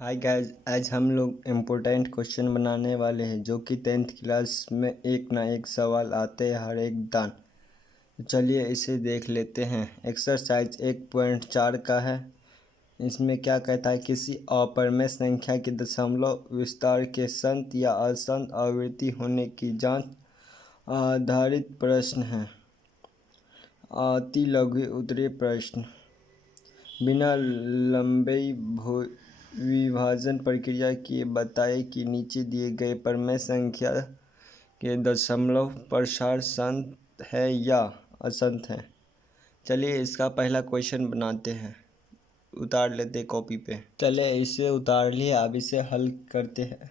Hi guys, आज हम लोग इम्पोर्टेंट क्वेश्चन बनाने वाले हैं जो कि 10th क्लास में एक ना एक सवाल आते हैं हर एक दान। तो चलिए इसे देख लेते हैं। एक्सरसाइज 1.4 का है। इसमें क्या कहता है, किसी अपरिमेय संख्या के दशमलव विस्तार के संत या असंत आवृत्ति होने की जांच आधारित प्रश्न है। अति लघु उत्तरीय प्रश्न। बिना लंबे विभाजन प्रक्रिया किए बताए कि नीचे दिए गए परिमेय संख्या के दशमलव प्रसार संत है या असंत है। चलिए इसका पहला क्वेश्चन बनाते हैं। उतार लेते कॉपी पे। चलिए इसे उतार लिए, अब इसे हल करते हैं।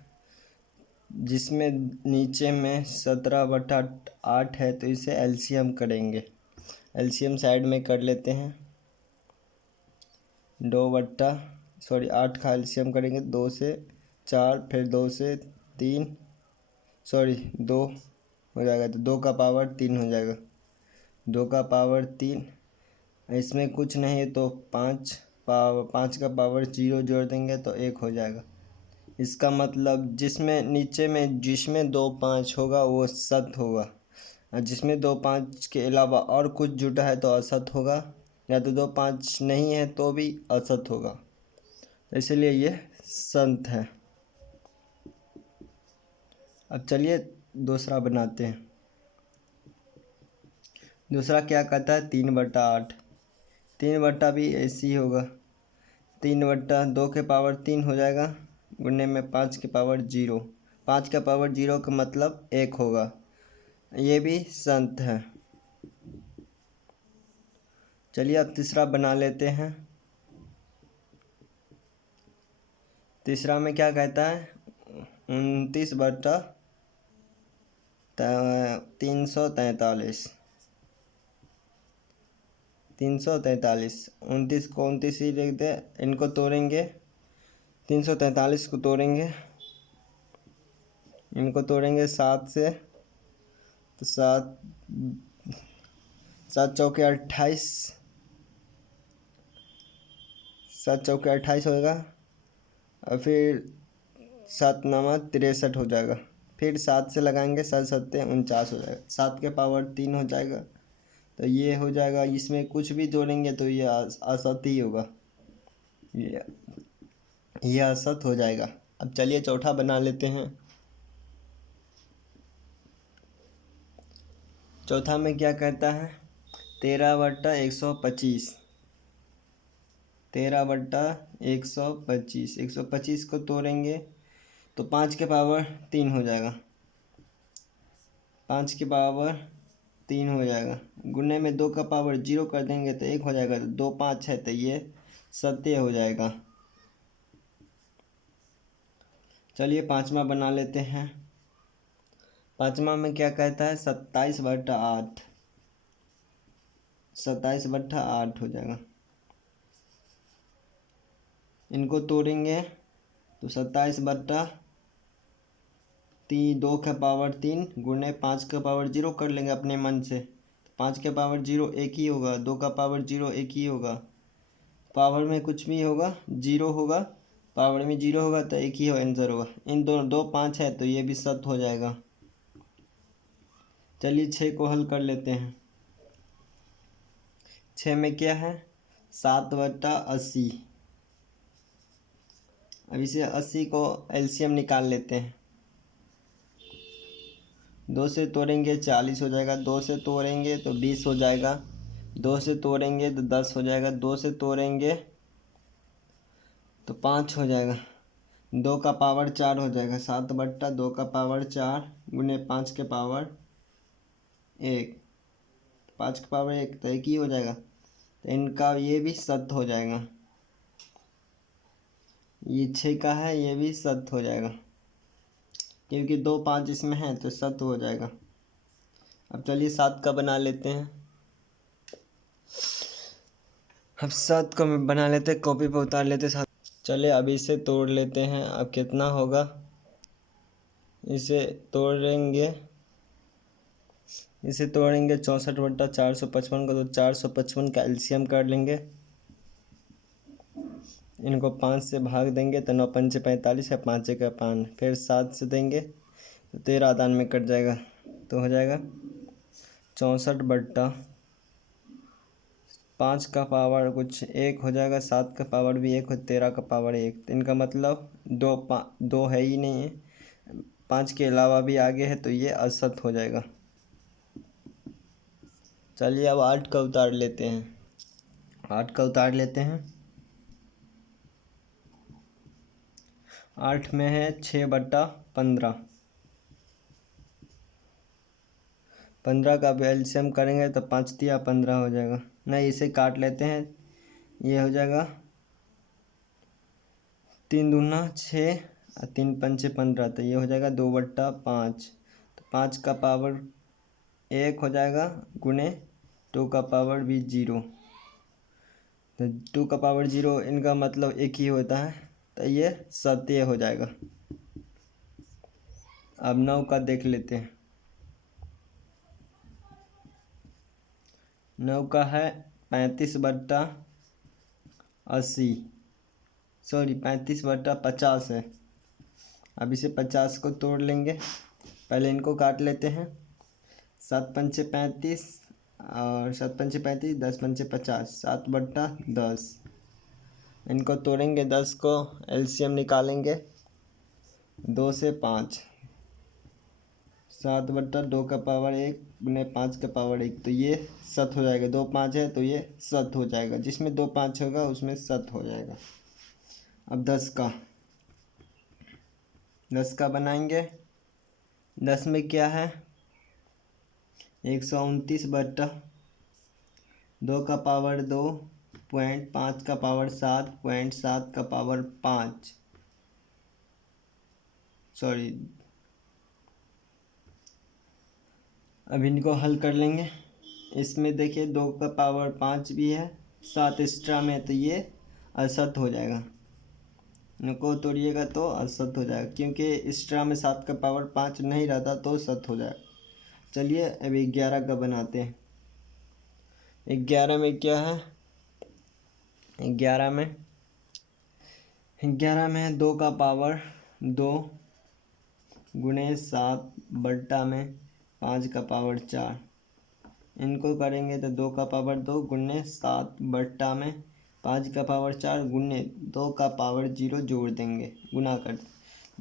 जिसमें नीचे में 17/8 है तो इसे एलसीएम करेंगे। एलसीएम साइड में कर लेते हैं। 8 का एलसीएम करेंगे। 2 से 4, फिर 2 से 3, 2 हो जाएगा तो 2 का पावर 3 हो जाएगा। 2 का पावर 3, इसमें कुछ नहीं है तो 5 का पावर 0 जोड़ देंगे तो 1 हो जाएगा। इसका मतलब जिसमें 2 5 होगा वो सत होगा, और जिसमें 2 5 के अलावा और कुछ जुटा है तो असत होगा, या तो 2 5 नहीं है तो भी असत होगा। तो इसलिए ये संत है। अब चलिए दूसरा बनाते हैं। दूसरा क्या कहता है, 3/8। 3 भी ऐसे ही होगा। 3/2 के पावर 3 हो जाएगा, गुणने में 5 के पावर 0। 5 का पावर 0 का मतलब 1 होगा। ये भी संत है। चलिए अब तीसरा बना लेते हैं। तीसरा में क्या कहता है, 29/343। 29 को 29 ही लिख दे। इनको तोड़ेंगे, 343 को तोड़ेंगे, इनको तोड़ेंगे 7 से तो 7 चौके 28, 7 चौके 28 होगा, और फिर 7 9 63 हो जाएगा। फिर 7 से लगाएंगे, 7 7 49 हो जाएगा। 7 के पावर 3 हो जाएगा तो ये हो जाएगा। इसमें कुछ भी जोड़ेंगे तो ये असत ही होगा, ये असत हो जाएगा। अब चलिए चौथा बना लेते हैं। चौथा में क्या कहता है, 13/125। 13/125। 125 को तोड़ेंगे तो 5 के पावर 3 हो जाएगा। 5 के पावर 3 हो जाएगा, गुने में 2 का पावर 0 कर देंगे तो 1 हो जाएगा। तो 2 5 है तो ये सत्य हो जाएगा। चलिए पांचवा बना लेते हैं। पांचवा में क्या कहता है, 27/8। 27/8 हो जाएगा। इनको तोड़ेंगे तो 2 का पावर 3 गुणे 5 का पावर 0 कर लेंगे अपने मन से। 5 के पावर 0 एक ही होगा, 2 का पावर 0 एक ही होगा। पावर में कुछ भी होगा 0 होगा, पावर में 0 होगा तो एक ही आंसर होगा। इन दोनों 2 5 है तो ये भी सत हो जाएगा। चलिए 6 को हल कर लेते हैं। 6 में क्या है, 7/80। अब इसे 80 को एलसीएम निकाल लेते हैं। 2 से तोड़ेंगे 40 हो जाएगा, 2 से तोड़ेंगे तो 20 हो जाएगा, 2 से तोड़ेंगे तो 10 हो जाएगा, 2 से तोड़ेंगे तो 5 हो जाएगा, 2 का पावर 4 हो जाएगा। 7/2 का पावर 4 गुने 5 के पावर 1, 5 के पावर 1 तो 1 ही हो जाएगा। तो इनका ये भी सत्य हो जाएगा। ये 6 का है, ये भी सत्य हो जाएगा क्योंकि 2 5 इसमें है तो सत्य हो जाएगा। अब चलिए 7 का बना लेते हैं। अब 7 को बना लेते, कॉपी पर उतार लेते साथ। चलिए अब इसे तोड़ लेते हैं। अब कितना होगा, इसे तोड़ेंगे 64/455 को, तो 455 का एलसीएम कर लेंगे। इनको 5 से भाग देंगे तो 9 पंचे 45 है, 5 का 5, फिर 7 से देंगे तो 13 दान में कट जाएगा, तो हो जाएगा 64/5 का पावर कुछ 1 हो जाएगा, 7 का पावर भी 1 हो, 13 का पावर 1। तो इनका मतलब दो है ही नहीं है, 5 के अलावा भी आगे है, तो ये असत हो जाएगा। चलिए अब 8 का उतार लेते हैं। 8 का उतार लेते हैं। 8 में है 6/15। 15 का एलसीएम करेंगे तो 5 तिया 15 हो जाएगा। नहीं, इसे काट लेते हैं, ये हो जाएगा 3 दूना 6 और 3 पंचे 15, तो ये हो जाएगा 2/5। तो 5 का पावर 1 हो जाएगा, गुने 2 का पावर भी 0, तो 2 का पावर 0 इनका मतलब 1 ही होता है, तो ये सत्य हो जाएगा। अब 9 का देख लेते हैं। 9 का है 35/80, सॉरी 35/50 है। अब इसे 50 को तोड़ लेंगे, पहले इनको काट लेते हैं। 7 पंचे 35 और 7 पंचे 35, 10 पंचे 50, 7/10। इनको तोड़ेंगे, 10 को एलसीएम निकालेंगे, 2 से 5, 7/2 का पावर 1 गुने 5 का पावर 1, तो ये सत हो जाएगा। 2 5 है तो ये सत हो जाएगा, जिसमें 2 5 होगा उसमें सत हो जाएगा। अब 10 का बनाएंगे। 10 में क्या है 129/2 का पावर 2 पॉइंट, 5 का पावर 7 पॉइंट, 7 का पावर 5, सॉरी। अब इनको हल कर लेंगे। इसमें देखिए 2 का पावर 5 भी है, 7 एक्स्ट्रा में, तो ये असत हो जाएगा। इनको तोड़िएगा तो असत हो जाएगा, क्योंकि एक्स्ट्रा में 7 का पावर 5 नहीं रहता तो सत हो जाएगा। चलिए अब 11 का बनाते हैं। 11 में क्या है 11 में 2 का पावर 2 गुने 7 में 5 का पावर 4। इनको करेंगे तो 2 का पावर 2 गुने 7 में 5 का पावर 4 गुने 2 का पावर 0 जोड़ देंगे, गुना कर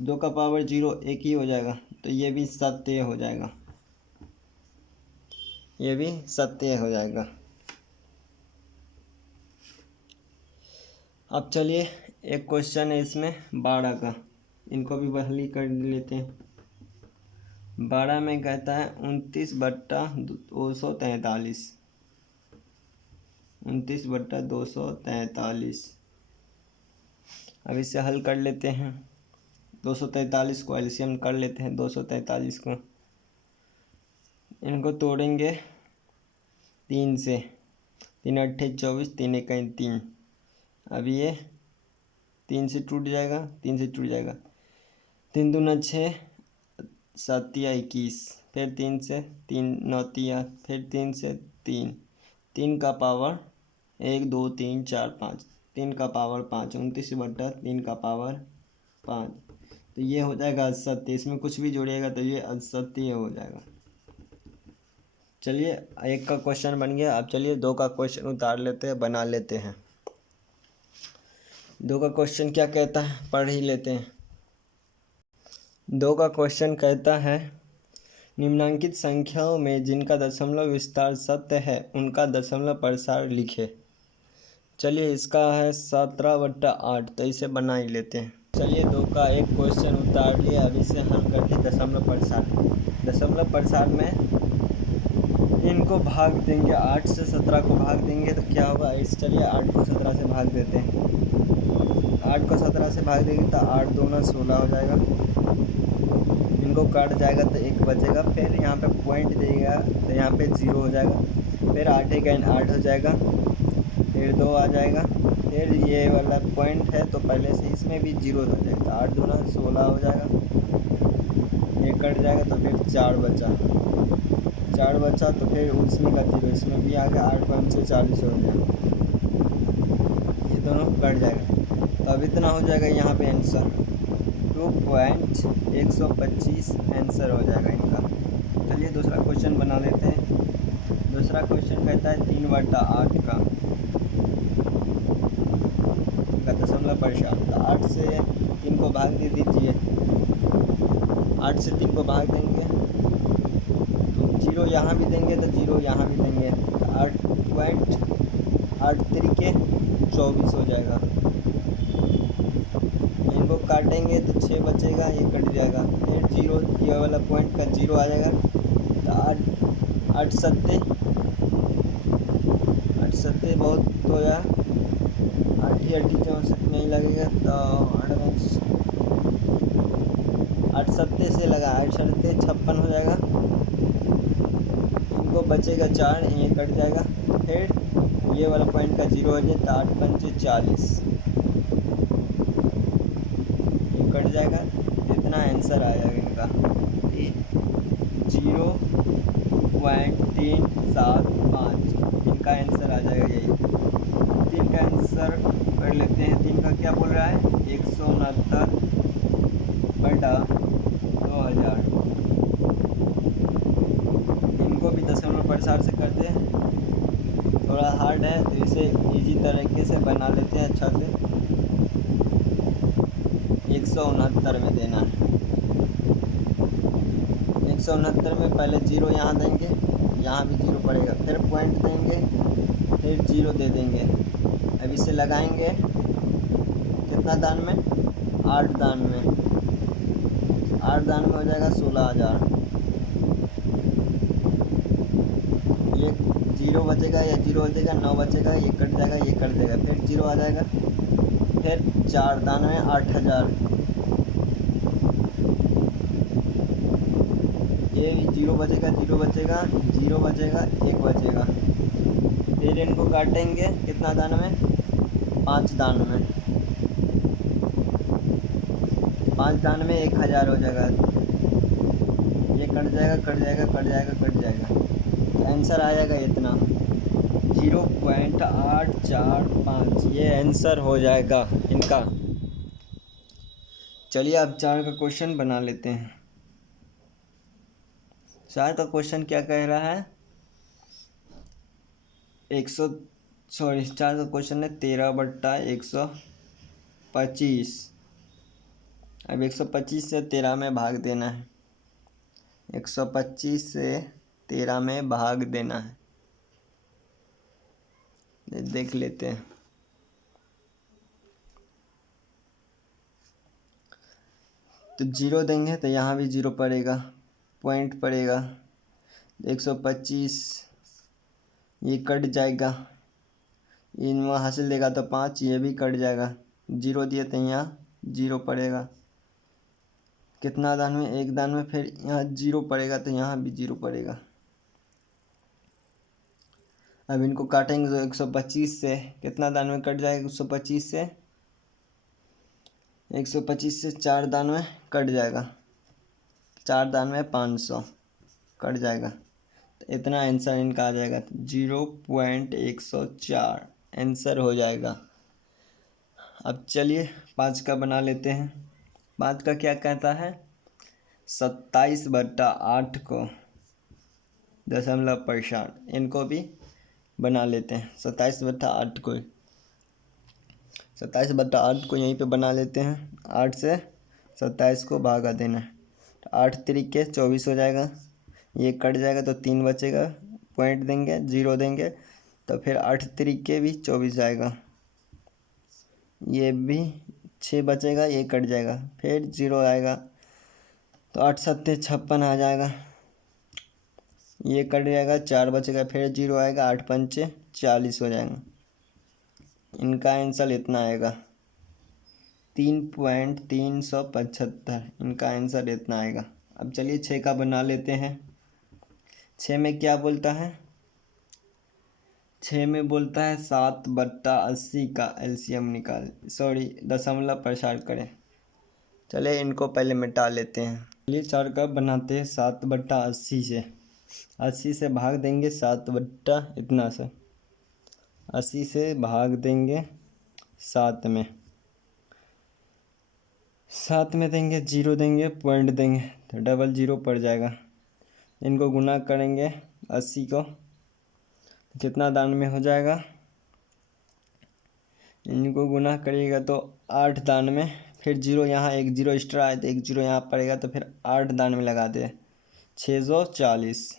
2 का पावर 0 1 ही हो जाएगा, तो ये भी सत्य हो जाएगा, ये भी सत्य हो जाएगा। अब चलिए एक क्वेश्चन है इसमें 12 का, इनको भी हल कर लेते हैं। 12 में कहता है 29/243, 29/243। अब इसे हल कर लेते हैं। 243 को एलसीएम कर लेते हैं, 243 को। इनको तोड़ेंगे 3 से, 3 अट्ठे 24, 3 इकाई 3। अब ये 3 से टूट जाएगा, 3 से टूट जाएगा, 3 दूना 6, 7 तिया 21, फिर 3 से 3 9 तिया, फिर 3 से 3, 3 का पावर 1 2 3 4 5, 3 का पावर 5, 29/3 का पावर 5, तो ये हो जाएगा असत्य। इसमें कुछ भी जोड़िएगा तो ये असत्य हो जाएगा। चलिए 1 का क्वेश्चन बन गया। अब चलिए 2 का क्वेश्चन उतार लेते हैं, बना लेते हैं। 2 का क्वेश्चन क्या कहता है पढ़ ही लेते हैं। 2 का क्वेश्चन कहता है निम्नांकित संख्याओं में जिनका दशमलव विस्तार सत्य है उनका दशमलव प्रसार लिखे। चलिए इसका है 17/8, तो इसे बना ही लेते हैं। चलिए 2 का एक क्वेश्चन उतार लिया, अब इसे हल करके दशमलव प्रसार में इनको भाग देंगे, 8 से 17 को भाग देंगे तो क्या होगा। चलिए 8 को 17 से भाग देते हैं। 8 को 17 से भाग देंगे तो 8 दूना 16 हो जाएगा। इनको काट जाएगा तो 1 बचेगा, फिर यहाँ पे पॉइंट देगा तो यहाँ पे 0 हो जाएगा, फिर 8 1 8 हो जाएगा, फिर 2 आ जाएगा, फिर ये वाला पॉइंट है तो पहले से इसमें भी 0 हो जाएगा, तो 8 दूना 16 हो जाएगा, ये कट जाएगा तो फिर 4 बचा तो फिर उसमें का 0 इसमें भी आ गया, 8 5 40 हो जाएगा, ये दोनों कट जाएगा। तो अब इतना हो जाएगा यहाँ पे आंसर 2.125 आंसर हो जाएगा इनका। चलिए दूसरा क्वेश्चन बना लेते हैं। दूसरा क्वेश्चन कहता है 3/8 का दशमलव परेशान। तो 8 से 3 को भाग दे दीजिए। 8 से 3 को भाग देंगे तो 0 यहाँ भी देंगे तो 0 यहाँ भी देंगे तो 8.8 तरीके 24 हो जाएगा। इनको काटेंगे तो 6 बचेगा, ये कट जाएगा। फिर 0 ये वाला पॉइंट का 0 आ जाएगा तो 8 सत्ते बहुत हो गया। 8 64 नहीं लगेगा तो 8 सत्ते से लगा 8 सत्ते 56 हो जाएगा। इनको बचेगा 4, ये कट जाएगा। फिर ये वाला पॉइंट का 0 हो जाए तो 8 पंचे 40 ये कट जाएगा। इतना आंसर आ जाएगा इनका 0.375 इनका आंसर आ जाएगा। यही 3 का आंसर कर लेते हैं। 3 का क्या बोल रहा है 169/2000। इनको भी दशमलव प्रसार से करते हैं। थोड़ा हार्ड है तो इसे इजी तरीके से बना लेते हैं अच्छा से। 169 में देना है। 169 में पहले 0 यहाँ देंगे, यहाँ भी 0 पड़ेगा। फिर पॉइंट देंगे, फिर 0 दे देंगे। अब इसे लगाएंगे कितना दान में 8 दान में। 8 दान में हो जाएगा 16,000। ये 0 बचेगा या 0 बचेगा 9 बचेगा, ये कट जाएगा, ये कट जाएगा। फिर 0 आ जाएगा। फिर 4 दान में 8,000। ये 0 बचेगा, 0 बचेगा, 0 बचेगा, 1 बचेगा। फिर इनको काटेंगे कितना दान में 5 दान में। 5 दान में 1,000 हो जाएगा। ये कट जाएगा, कट जाएगा, कट जाएगा, कट जाएगा। तो आंसर आ जाएगा इतना 0.845 ये आंसर हो जाएगा इनका। चलिए अब 4 का क्वेश्चन बना लेते हैं। 4 का क्वेश्चन क्या कह रहा है 4 का क्वेश्चन है 13/125। अब 125 से 13 में भाग देना है। 125 से 13 में भाग देना है। देख लेते हैं। तो 0 देंगे तो यहाँ भी 0 पड़ेगा, पॉइंट पड़ेगा। 125 ये कट जाएगा। इनमें हासिल देगा तो 5, ये भी कट जाएगा। 0 दिए तो यहाँ 0 पड़ेगा। कितना दान में 1 दान में। फिर यहाँ 0 पड़ेगा तो यहाँ भी 0 पड़ेगा। अब इनको काटेंगे तो 125 से कितना दान में कट जाएगा 125 से 125 से 4 दान में कट जाएगा। 4 दान में 500 कट जाएगा। तो इतना आंसर इनका आ जाएगा 0.104 आंसर हो जाएगा। अब चलिए 5 का बना लेते हैं। 5 का क्या कहता है 27/8 को दशमलव परेशान। इनको भी बना लेते हैं। 27/8 को 27/8 को यहीं पे बना लेते हैं। 8 से 27 को भागा देना है तो 8 तरीके 24 हो जाएगा। ये कट जाएगा तो 3 बचेगा, पॉइंट देंगे 0 देंगे तो फिर 8 तरीके भी 24 आएगा। ये भी 6 बचेगा, ये कट जाएगा। फिर 0 आएगा तो 8 सत्ते 56 आ जाएगा। ये कट जाएगा, 4 बचेगा। फिर 0 आएगा, 8 पंचे 40 हो जाएगा। इनका आंसर इतना आएगा 3.375 इनका आंसर इतना आएगा। अब चलिए 6 का बना लेते हैं। 6 में क्या बोलता है 6 में बोलता है 7/80 का एलसीएम निकाल दशमलव प्रसार करें। चले इनको पहले मिटा लेते हैं। चलिए 4 का बनाते हैं 7/80 से। 80 से भाग देंगे 7 बट्टा इतना से 80 से भाग देंगे 7 में साथ में देंगे, जीरो देंगे, पॉइंट देंगे तो डबल जीरो पड़ जाएगा। इनको गुना करेंगे 80 को, कितना दान में हो जाएगा? इनको गुना करिएगा तो 8 दान में, फिर जीरो यहाँ, एक जीरो एक्स्ट्रा आए तो एक जीरो यहाँ पड़ेगा, तो फिर 8 दान में लगा दे 640।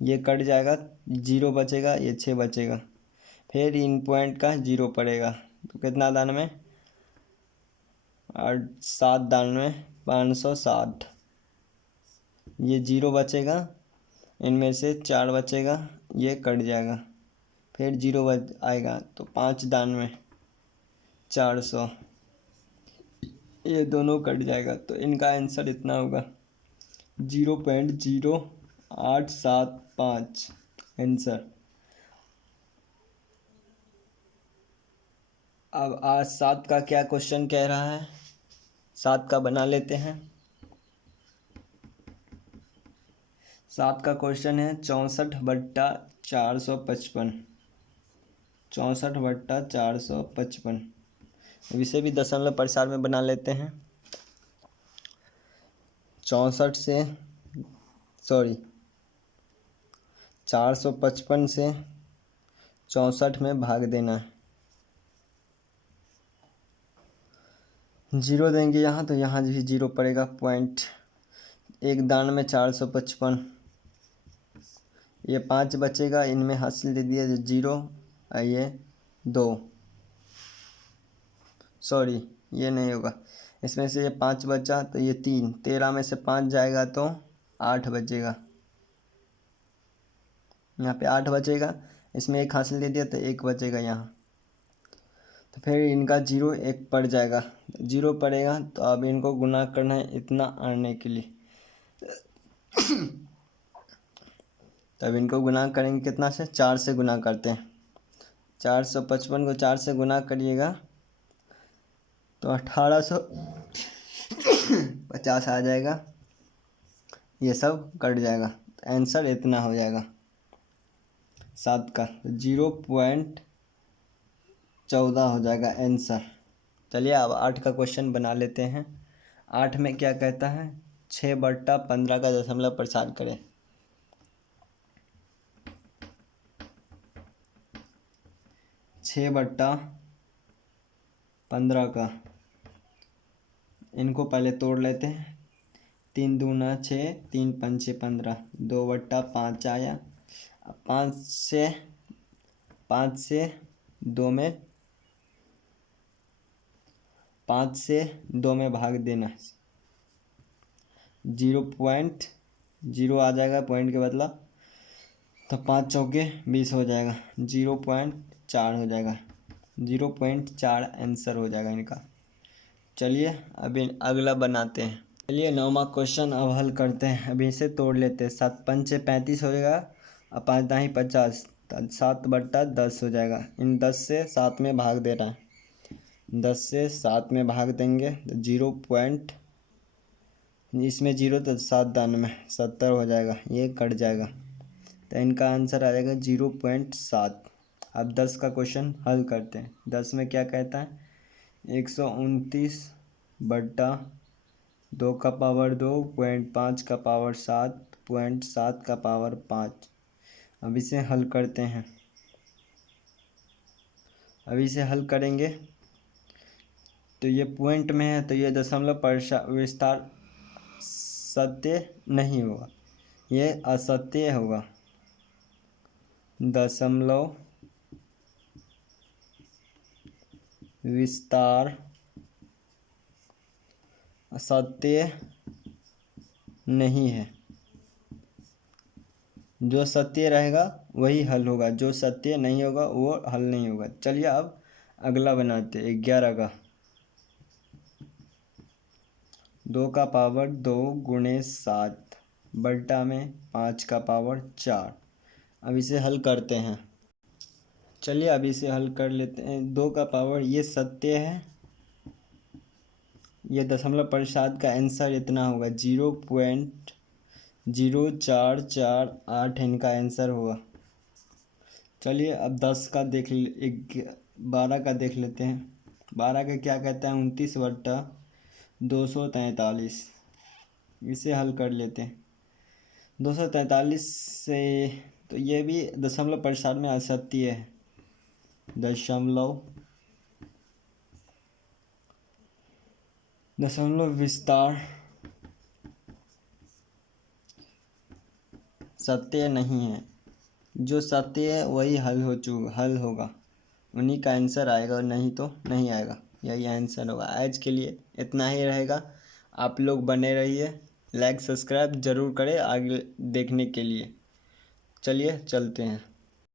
ये कट जाएगा, जीरो बचेगा, ये 6 बचेगा, फिर इन पॉइंट का जीरो पड़ेगा तो कितना दान में? 8 7 दान में 560। ये जीरो बचेगा, इनमें से 4 बचेगा, ये कट जाएगा, फिर जीरो बच आएगा तो 5 दान में 400, ये दोनों कट जाएगा तो इनका आंसर इतना होगा 0.0875 आंसर। अब आज 7 का क्या क्वेश्चन कह रहा है, 7 का बना लेते हैं। 7 का क्वेश्चन है 64/455। 64/455। अब इसे भी दशमलव प्रसार में बना लेते हैं। 455 से 64 में भाग देना है। जीरो देंगे यहाँ तो यहाँ भी जीरो पड़ेगा, पॉइंट। एक दान में 455, ये 5 बचेगा, इनमें हासिल दे दिया जीरो, ये 2, सॉरी ये नहीं होगा, इसमें से ये 5 बचा तो ये 3, 13 में से 5 जाएगा तो 8 बचेगा, यहाँ पे 8 बचेगा, इसमें एक हासिल दे दिया तो 1 बचेगा यहाँ, तो फिर इनका जीरो एक पड़ जाएगा, जीरो पड़ेगा तो अब इनको गुना करना है इतना आने के लिए। तब इनको गुना करेंगे कितना से? 4 से गुना करते हैं। 455 को 4 से गुना करिएगा तो 1850 आ जाएगा, ये सब कट जाएगा, तो आंसर इतना हो जाएगा 7 का 0.14 हो जाएगा आंसर। चलिए अब 8 का क्वेश्चन बना लेते हैं। 8 में क्या कहता है? 6/15 का दशमलव प्रसार करें। 6/15 का, इनको पहले तोड़ लेते हैं। 3 दूना 6, 3 पंचे 15, 2/5 आया। 5 से 2 में 5 से 2 में भाग देना, 0.0 आ जाएगा पॉइंट के बदला, तो 5 चौके 20 हो जाएगा, 0.4 हो जाएगा, 0.4 आंसर हो जाएगा इनका। चलिए अभी अगला बनाते हैं। चलिए 9वां क्वेश्चन अब हल करते हैं। अभी इसे तोड़ लेते हैं। 7 पंचे 35 हो जाएगा, और 5 दाही 50, 7/10 हो जाएगा। इन 10 से 7 में भाग दे रहा है, 10 से 7 में भाग देंगे तो 0 पॉइंट, इसमें जीरो तो 7 दान में 70 हो जाएगा, ये कट जाएगा, तो इनका आंसर आ जाएगा 0.7। अब 10 का क्वेश्चन हल करते हैं। 10 में क्या कहता है? 129/2 का पावर 2, 0.5 का पावर 7, 0.7 का पावर 5। अब इसे हल करते हैं। अब इसे हल करेंगे तो ये पॉइंट में है तो ये दशमलव विस्तार सत्य नहीं होगा, ये असत्य होगा। दशमलव विस्तार सत्य नहीं है, जो सत्य रहेगा वही हल होगा, जो सत्य नहीं होगा वो हल नहीं होगा। चलिए अब अगला बनाते हैं। 11 का, 2 का पावर 2 गुणे 7 बट्टा में 5 का पावर 4। अब इसे हल करते हैं। चलिए अब इसे हल कर लेते हैं। 2 का पावर ये सत्य है, ये दशमलव प्रसाद का आंसर इतना होगा 0.0448 इनका आंसर होगा। चलिए अब 10 का 12 का देख लेते हैं। 12 का क्या कहता है? 29/2 243, इसे हल कर लेते हैं। 243 से तो ये भी दशमलव प्रसार में असत्य है। दशमलव विस्तार सत्य नहीं है। जो सत्य है वही हल होगा, उन्हीं का आंसर आएगा, और नहीं तो नहीं आएगा। यही आंसर होगा। आज के लिए इतना ही रहेगा। आप लोग बने रहिए, लाइक सब्सक्राइब ज़रूर करें आगे देखने के लिए। चलिए चलते हैं।